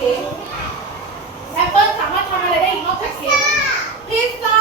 เค้กแอปเปิ้ลสามารถทำอะไรได้อีกนอกจากเค้กพิซซ่า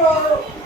Thank you.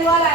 รู้อะไร